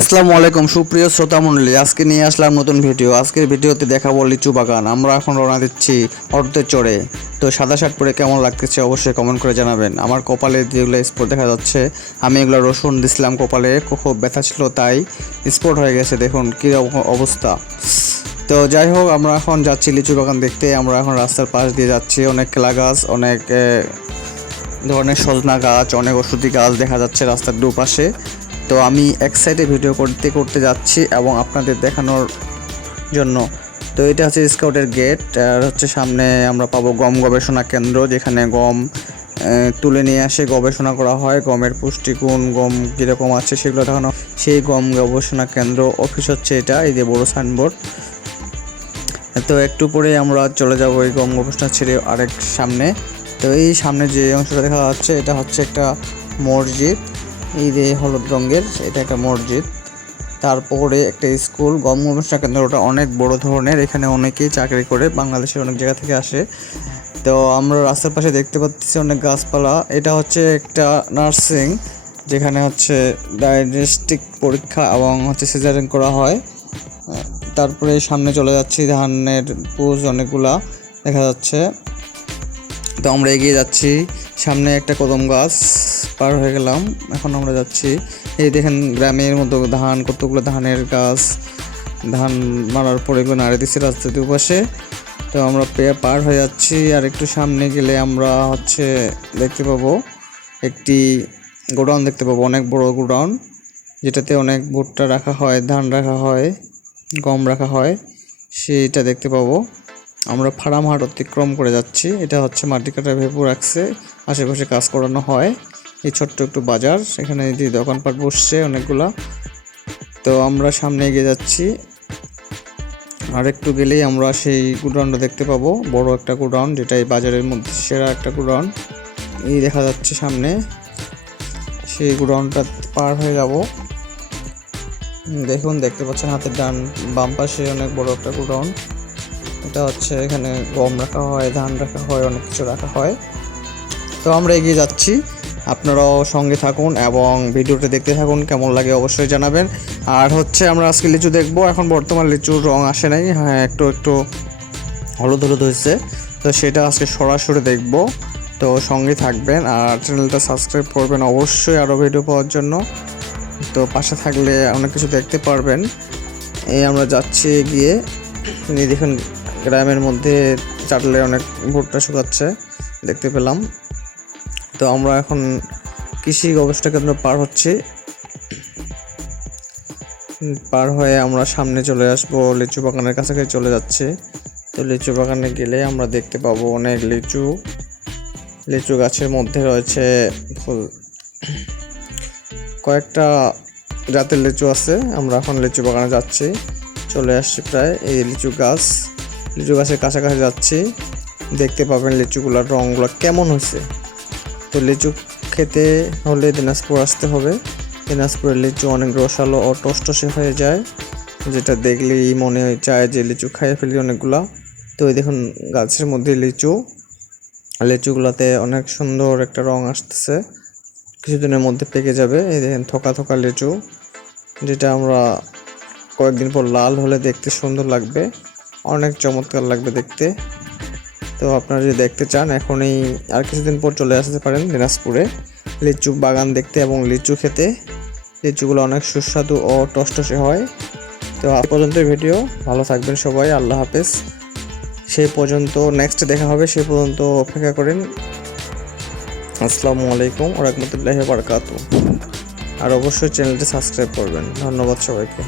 আসসালামু আলাইকুম, সুপ্রিয় শ্রোতা মণ্ডলী। আজকে নিয়ে আসলাম নতুন ভিডিও। আজকের ভিডিওতে দেখাবো লিচু বাগান। আমরা এখন রওনা দিচ্ছি অটোতে চড়ে। তো সাদা শার্ট পরে কেমন লাগতেছে অবশ্যই কমেন্ট করে জানাবেন। আমার কপালে যেগুলো স্পট দেখা যাচ্ছে, আমি এগুলো রসুন দিছিলাম কপালে, খুব ব্যথা ছিল, তাই স্পট হয়ে গেছে। দেখুন কী অবস্থা। তো যাই হোক, আমরা এখন যাচ্ছি লিচু বাগান দেখতে। আমরা এখন রাস্তার পাশ দিয়ে যাচ্ছি। অনেক কেলা গাছ, অনেক ধরনের সজনা গাছ, অনেক ওষুধি গাছ দেখা যাচ্ছে রাস্তার দুপাশে। তো আমি এক সাইডে ভিডিও করতে করতে যাচ্ছি এবং আপনাদের দেখানোর জন্য। তো এটা হচ্ছে স্কাউটের গেট আর হচ্ছে সামনে আমরা পাবো গম গবেষণা কেন্দ্র, যেখানে গম তুলে নিয়ে আসে গবেষণা করা হয়। গমের পুষ্টিগুণ, গম কীরকম আছে সেগুলো দেখানো। সেই গম গবেষণা কেন্দ্র অফিস হচ্ছে এটা, এই যে বড় সাইনবোর্ড তো একটু পরে আমরা চলে যাব এই গম গবেষণা ছেড়ে আরেক সামনে। তো এই সামনে যে অংশটা দেখা যাচ্ছে, এটা হচ্ছে একটা মসজিদ। এই যে হলুদ রঙের, এটা একটা মসজিদ। তারপরে একটা স্কুল, গম গবেষণা কেন্দ্রটা অনেক বড় ধরনের। এখানে অনেকেই চাকরি করে, বাংলাদেশের অনেক জায়গা থেকে আসে। তো আমরা রাস্তার পাশে দেখতে পাচ্ছি অনেক গাছপালা। এটা হচ্ছে একটা নার্সিং, যেখানে হচ্ছে ডায়াগনস্টিক পরীক্ষা এবং হচ্ছে সিজারিং করা হয়। তারপরে সামনে চলে যাচ্ছি ধানের পুজ অনেকগুলা, দেখা যাচ্ছে। তো আমরা এগিয়ে যাচ্ছি। সামনে একটা কদম গাছ পার হয়ে গেলাম। এখন আমরা যাচ্ছি। এই দেখেন গ্রামের মতো ধান, কতগুলো ধানের গাছ। ধান মারার পরে এগুলো নাড়ে দিচ্ছে রাস্তার দুপাশে। তো আমরা পার হয়ে যাচ্ছি। আর একটু সামনে গেলে আমরা হচ্ছে দেখতে পাবো একটি গোডাউন দেখতে পাবো, অনেক বড় গোডাউন, যেটাতে অনেক ভুট্টা রাখা হয়, ধান রাখা হয়, গম রাখা হয়, সেইটা দেখতে পাবো। আমরা ফার্ম হাট অতিক্রম করে যাচ্ছি। এটা হচ্ছে মাটি কাটা ভেপু রাখছে আশেপাশে কাজ করানো হয়। এই ছোট্ট একটু বাজার। এখানে যে দোকানপাট বসছে অনেকগুলা। তো আমরা সামনে এগিয়ে যাচ্ছি। আর একটু গেলেই আমরা সেই গুডাউনটা দেখতে পাবো। বড় একটা গুডাউন, যেটা এই বাজারের মধ্যে সেরা একটা গুডাউন। এই দেখা যাচ্ছে সামনে। সেই গুডাউনটা পার হয়ে যাব। দেখুন, দেখতে পাচ্ছেন হাতের ডান বাম পাশে অনেক বড় একটা গোডাউন। এটা হচ্ছে এখানে গম রাখা হয়, ধান রাখা হয়, অনেক কিছু রাখা হয়। তো আমরা এগিয়ে যাচ্ছি। আপনারাও সঙ্গে থাকুন এবং ভিডিওটা দেখতে থাকুন, কেমন লাগে অবশ্যই জানাবেন। আর হচ্ছে আমরা আজকে লিচু দেখব, এখন বর্তমান লিচুর রং আসে নাই। হ্যাঁ একটু একটু হলুদ হলুদ হয়েছে। তো সেটা আজকে সরাসরি দেখব। তো সঙ্গে থাকবেন আর চ্যানেলটা সাবস্ক্রাইব করবেন অবশ্যই আরও ভিডিও পাওয়ার জন্য। তো পাশে থাকলে অনেক কিছু দেখতে পারবেন। এই আমরা যাচ্ছি গিয়ে দেখুন গ্রামের মধ্যে চাটলে অনেক ভুট্টা শুকাচ্ছে, দেখতে পেলাম। তো আমরা এখন কৃষি গবেষণা কেন্দ্র পার হচ্ছি। পার হয়ে আমরা সামনে চলে আসব, লিচু বাগানের কাছাকাছি চলে যাচ্ছে। তো লিচু বাগানে গেলে আমরা দেখতে পাবো অনেক লিচু। লিচু গাছের মধ্যে রয়েছে কয়েকটা জাতের লিচু আছে, আমরা এখন লিচু বাগানে যাচ্ছি। চলে আসছি প্রায়, এই লিচু গাছ। লিচু গাছের কাছাকাছি যাচ্ছি। দেখতে পাবেন লিচুগুলোর রঙগুলো কেমন হয়েছে। তো লিচু খেতে হলে দিনাজপুর আসতে হবে। দিনাজপুরের লিচু অনেক রসালো ও টসটসে হয়ে যায়। যেটা দেখলেই মনে হয় চায় যে লিচু খাইয়ে ফেলি অনেকগুলা। তো এই দেখুন গাছের মধ্যে লিচু। লিচুগুলোতে অনেক সুন্দর একটা রং আসতেছে। কিছুদিনের মধ্যে পেকে যাবে। এই দেখেন থোকা থোকা লিচু। যেটা আমরা কয়েকদিন পর লাল হলে দেখতে সুন্দর লাগবে। অনেক চমৎকার লাগবে দেখতে। তো আপনারা যদি দেখতে চান, এখনই আর কিছুদিন পর চলে আসতে পারেন দিনাজপুরে। লিচু বাগান দেখতে এবং লিচু খেতে। লিচুগুলো অনেক সুস্বাদু ও টসটসে হয়। তো আজ পর্যন্ত ভিডিও। ভালো থাকবেন সবাই, আল্লাহ হাফেজ। সেই পর্যন্ত নেক্সট দেখা হবে সেই পর্যন্ত অপেক্ষা করেন। আসসালামু আলাইকুম ওরহমতুল্লাহি বারকাতু আর অবশ্যই চ্যানেলটি সাবস্ক্রাইব করবেন। ধন্যবাদ সবাইকে।